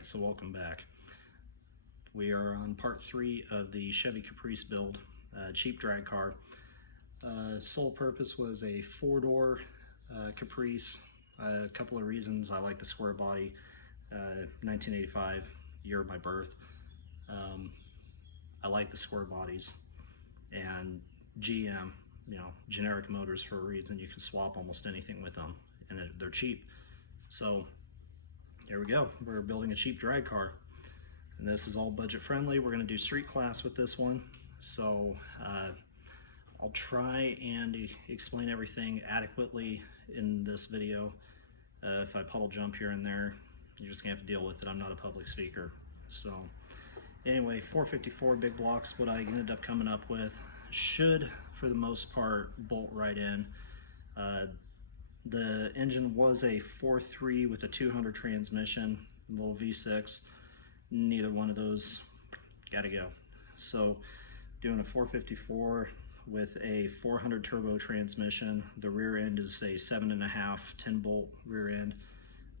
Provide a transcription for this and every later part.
Alright, so welcome back. We are on part 3 of the Chevy Caprice build, cheap drag car. Sole purpose was a 4-door Caprice. A couple of reasons: I like the square body, 1985, year of my birth. I like the square bodies, and GM, generic motors for a reason. You can swap almost anything with them, and they're cheap. So here we go. We're building a cheap drag car, and this is all budget friendly. We're going to do street class with this one, so I'll try and explain everything adequately in this video. If I puddle jump here and there, you're just gonna have to deal with it. I'm not a public speaker. So anyway, 454 big blocks, what I ended up coming up with. Should, for the most part, bolt right in. The engine was a 4.3 with a 200 transmission, a little V6. Neither one of those gotta go. So doing a 454 with a 400 turbo transmission. The rear end is a 7.5 10-bolt rear end.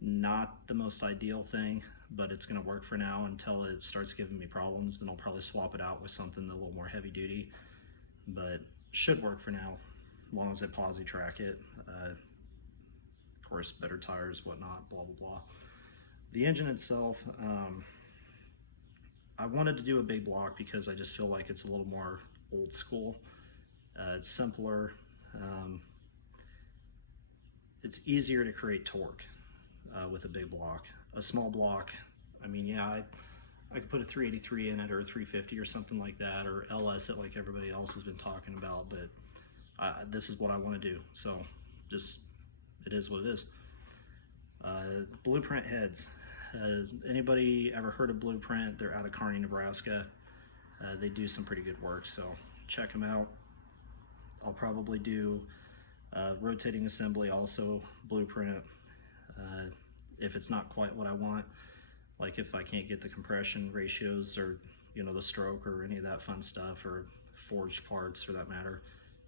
Not the most ideal thing, but it's gonna work for now until it starts giving me problems. Then I'll probably swap it out with something a little more heavy duty, but should work for now, as long as I posi track it. Of course, better tires, whatnot, blah, blah, blah. The engine itself, I wanted to do a big block because I just feel like it's a little more old school. It's simpler. It's easier to create torque with a big block. A small block, I mean, yeah, I could put a 383 in it, or a 350 or something like that, or LS it like everybody else has been talking about, but this is what I want to do. So just, it is what it is. Blueprint heads. Has anybody ever heard of Blueprint? They're out of Kearney, Nebraska. They do some pretty good work, so check them out. I'll probably do rotating assembly, also Blueprint. If it's not quite what I want, like if I can't get the compression ratios, or the stroke, or any of that fun stuff, or forged parts for that matter,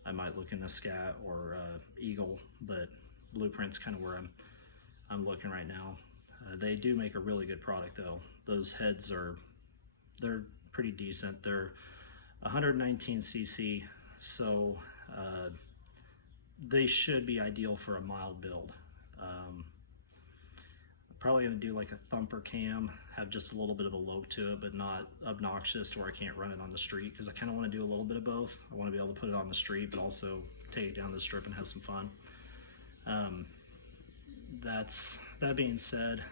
I might look into Scat or Eagle, but Blueprint's kind of where I'm looking right now. They do make a really good product though. Those heads they're pretty decent. They're 119 cc, so they should be ideal for a mild build. Probably gonna do like a thumper cam, have just a little bit of a low to it, but not obnoxious to where I can't run it on the street, because I kind of want to do a little bit of both. I want to be able to put it on the street, but also take it down the strip and have some fun. That being said,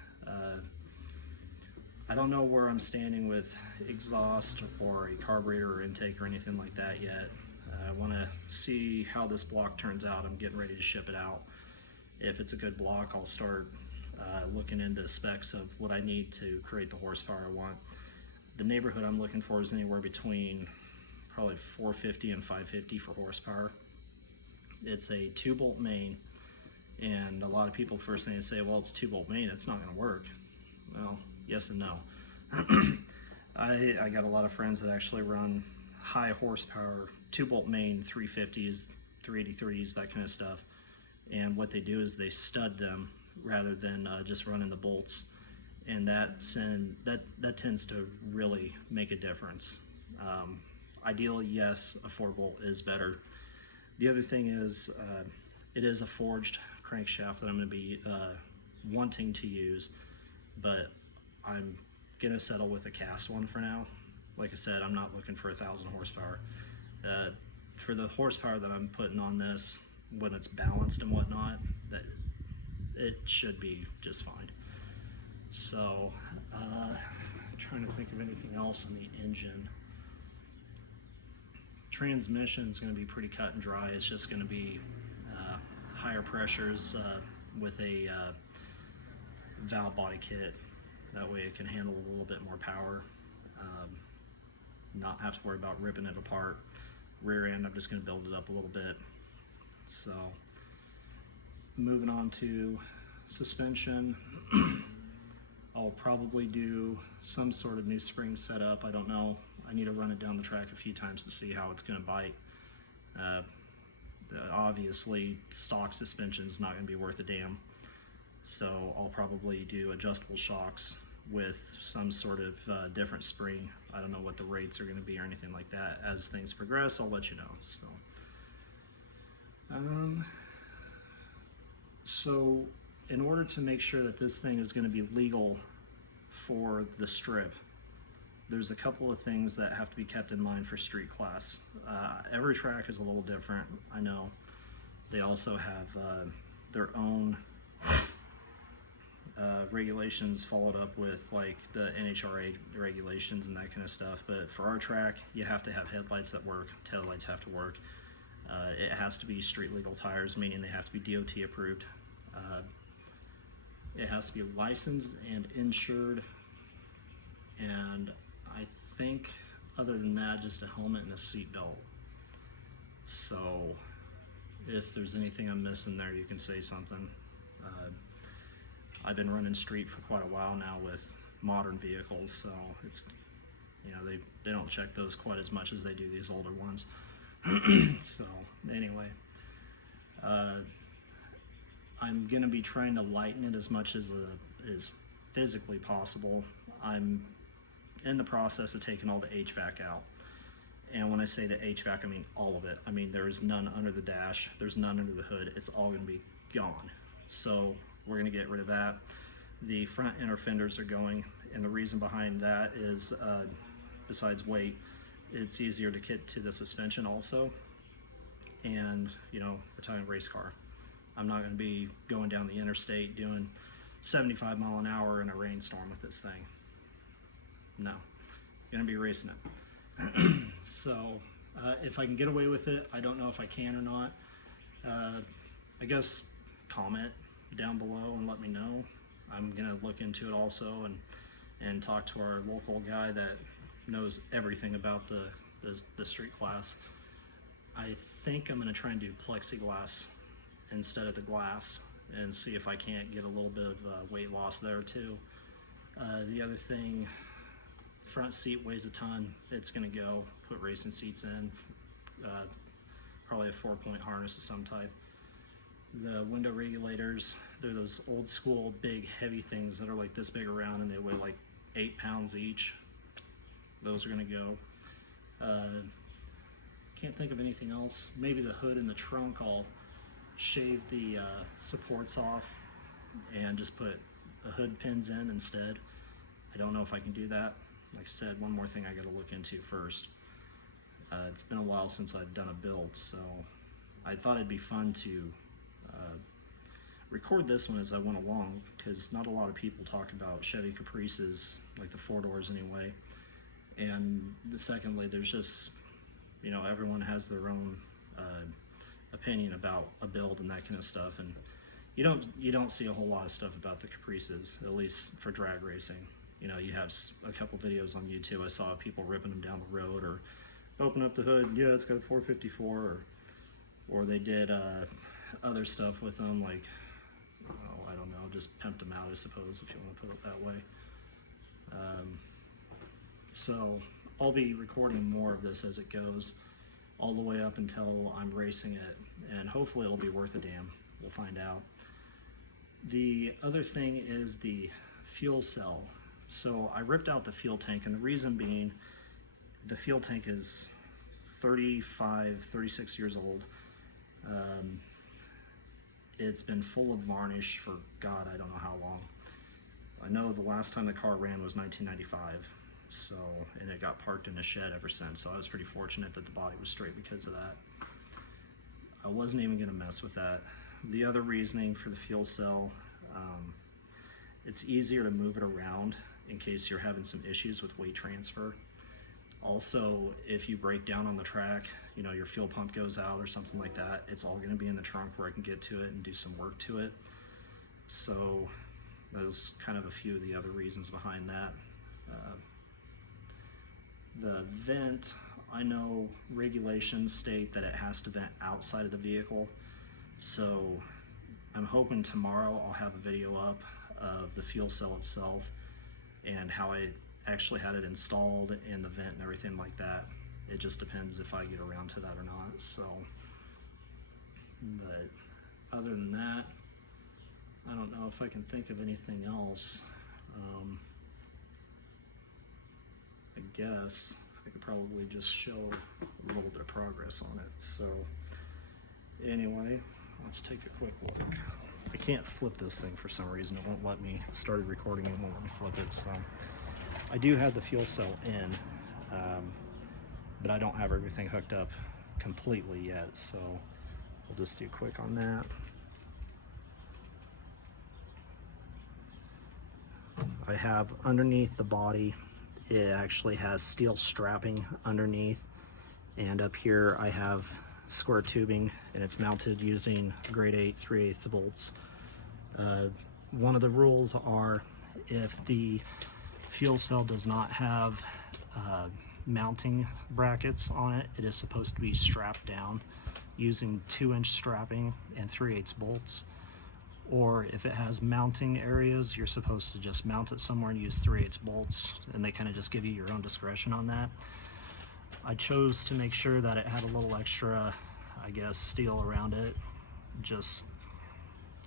I don't know where I'm standing with exhaust or a carburetor or intake or anything like that yet. I want to see how this block turns out. I'm getting ready to ship it out. If it's a good block, I'll start looking into specs of what I need to create the horsepower I want. The neighborhood I'm looking for is anywhere between probably 450 and 550 for horsepower. It's a 2-bolt main, and a lot of people, first thing they say, well, it's a 2-bolt main, it's not going to work. Well, yes and no. I got a lot of friends that actually run high horsepower 2-bolt main 350s, 383s, that kind of stuff, and what they do is they stud them rather than just running the bolts, and that tends to really make a difference. Ideally, yes, a 4-bolt is better. The other thing is, it is a forged crankshaft that I'm going to be wanting to use, but I'm going to settle with a cast one for now. Like I said, I'm not looking for 1,000 horsepower. For the horsepower that I'm putting on this, when it's balanced and whatnot, that it should be just fine. So, I'm trying to think of anything else in the engine. Transmission is going to be pretty cut and dry. It's just going to be higher pressures with a valve body kit. That way it can handle a little bit more power, not have to worry about ripping it apart. Rear end, I'm just going to build it up a little bit. So moving on to suspension, I'll probably do some sort of new spring setup. I don't know. I need to run it down the track a few times to see how it's going to bite. Obviously, stock suspension is not going to be worth a damn, so I'll probably do adjustable shocks with some sort of different spring. I don't know what the rates are going to be or anything like that. As things progress, I'll let you know. So in order to make sure that this thing is going to be legal for the strip, there's a couple of things that have to be kept in mind for street class. Every track is a little different, I know. They also have their own regulations followed up with like the NHRA regulations and that kind of stuff. But for our track, you have to have headlights that work, taillights have to work. It has to be street legal tires, meaning they have to be DOT approved. It has to be licensed and insured, and I think other than that, just a helmet and a seat belt. So if there's anything I'm missing there, you can say something. I've been running street for quite a while now with modern vehicles, so it's, you know, they don't check those quite as much as they do these older ones. So anyway, I'm gonna be trying to lighten it as much as physically possible. I'm in the process of taking all the HVAC out. And when I say the HVAC, I mean all of it. I mean, there is none under the dash, there's none under the hood, it's all gonna be gone. So we're gonna get rid of that. The front inner fenders are going, and the reason behind that is, besides weight, it's easier to get to the suspension also. And, you know, we're talking race car. I'm not gonna be going down the interstate doing 75 mile an hour in a rainstorm with this thing. No, gonna be racing it. So if I can get away with it, I don't know if I can or not. I guess comment down below and let me know. I'm gonna look into it also and talk to our local guy that knows everything about the street class. I think I'm gonna try and do plexiglass instead of the glass and see if I can't get a little bit of weight loss there too. The other thing, front seat weighs a ton. It's gonna go. Put racing seats in, probably a 4-point harness of some type. The window regulators, they're those old school big heavy things that are like this big around and they weigh like 8 pounds each. Those are gonna go. Can't think of anything else. Maybe the hood and the trunk, I'll shave the supports off and just put the hood pins in instead. I don't know if I can do that. Like I said, one more thing I gotta look into first. It's been a while since I've done a build, so I thought it'd be fun to record this one as I went along, because not a lot of people talk about Chevy Caprices, like the 4-doors anyway. And secondly, there's just, you know, everyone has their own opinion about a build and that kind of stuff, and you don't see a whole lot of stuff about the Caprices, at least for drag racing. You know, you have a couple videos on YouTube. I saw people ripping them down the road or open up the hood. Yeah, it's got a 454, or they did other stuff with them, like, oh, I don't know, just pimped them out, I suppose, if you want to put it that way. So I'll be recording more of this as it goes, all the way up until I'm racing it, and hopefully it'll be worth a damn. We'll find out. The other thing is the fuel cell. So I ripped out the fuel tank, and the reason being, the fuel tank is 35, 36 years old. It's been full of varnish for God, I don't know how long. I know the last time the car ran was 1995, so, and it got parked in a shed ever since, so I was pretty fortunate that the body was straight because of that. I wasn't even gonna mess with that. The other reasoning for the fuel cell, it's easier to move it around in case you're having some issues with weight transfer. Also, if you break down on the track, you know, your fuel pump goes out or something like that, it's all going to be in the trunk where I can get to it and do some work to it. So those kind of a few of the other reasons behind that. The vent, I know regulations state that it has to vent outside of the vehicle, so I'm hoping tomorrow I'll have a video up of the fuel cell itself and how I actually had it installed and the vent and everything like that. It just depends if I get around to that or not. So, but other than that, I don't know if I can think of anything else. guess I could probably just show a little bit of progress on it. So anyway, let's take a quick look. I can't flip this thing for some reason. It won't let me. Started recording and it won't let me flip it. So I do have the fuel cell in, but I don't have everything hooked up completely yet. So we'll just do quick on that. I have underneath the body, it actually has steel strapping underneath, and up here I have square tubing, and it's mounted using grade 8 3/8 bolts. One of the rules are if the fuel cell does not have mounting brackets on it, it is supposed to be strapped down using 2-inch strapping and 3/8 bolts. Or if it has mounting areas, you're supposed to just mount it somewhere and use 3/8 bolts, and they kind of just give you your own discretion on that. I chose to make sure that it had a little extra, I guess, steel around it. Just,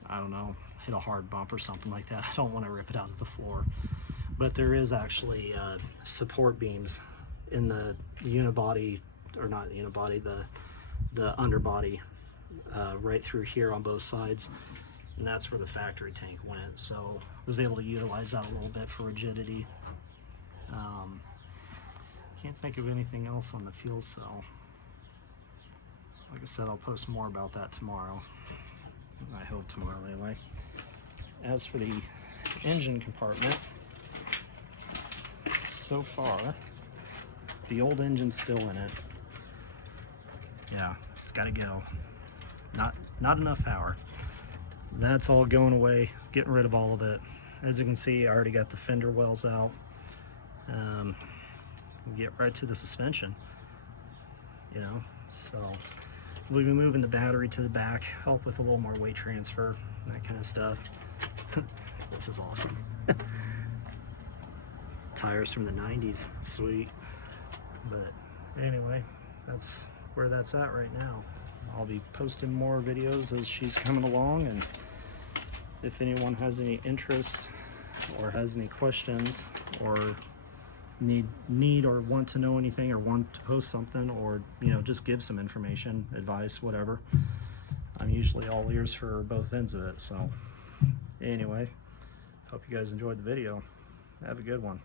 I don't know, hit a hard bump or something like that. I don't want to rip it out of the floor. But there is actually support beams in the unibody, or not unibody, the underbody, right through here on both sides. And that's where the factory tank went, so I was able to utilize that a little bit for rigidity. Can't think of anything else on the fuel cell. Like I said, I'll post more about that tomorrow. I hope tomorrow anyway. As for the engine compartment, so far the old engine's still in it. Yeah, it's got to go. Not enough power. That's all going away, getting rid of all of it. As you can see, I already got the fender wells out. Get right to the suspension, you know. So we'll be moving the battery to the back, help with a little more weight transfer, that kind of stuff. This is awesome. Tires from the 90s, sweet. But anyway, that's where that's at right now. I'll be posting more videos as she's coming along, and if anyone has any interest or has any questions or need or want to know anything or want to post something, or just give some information, advice, whatever, I'm usually all ears for both ends of it. So anyway, hope you guys enjoyed the video. Have a good one.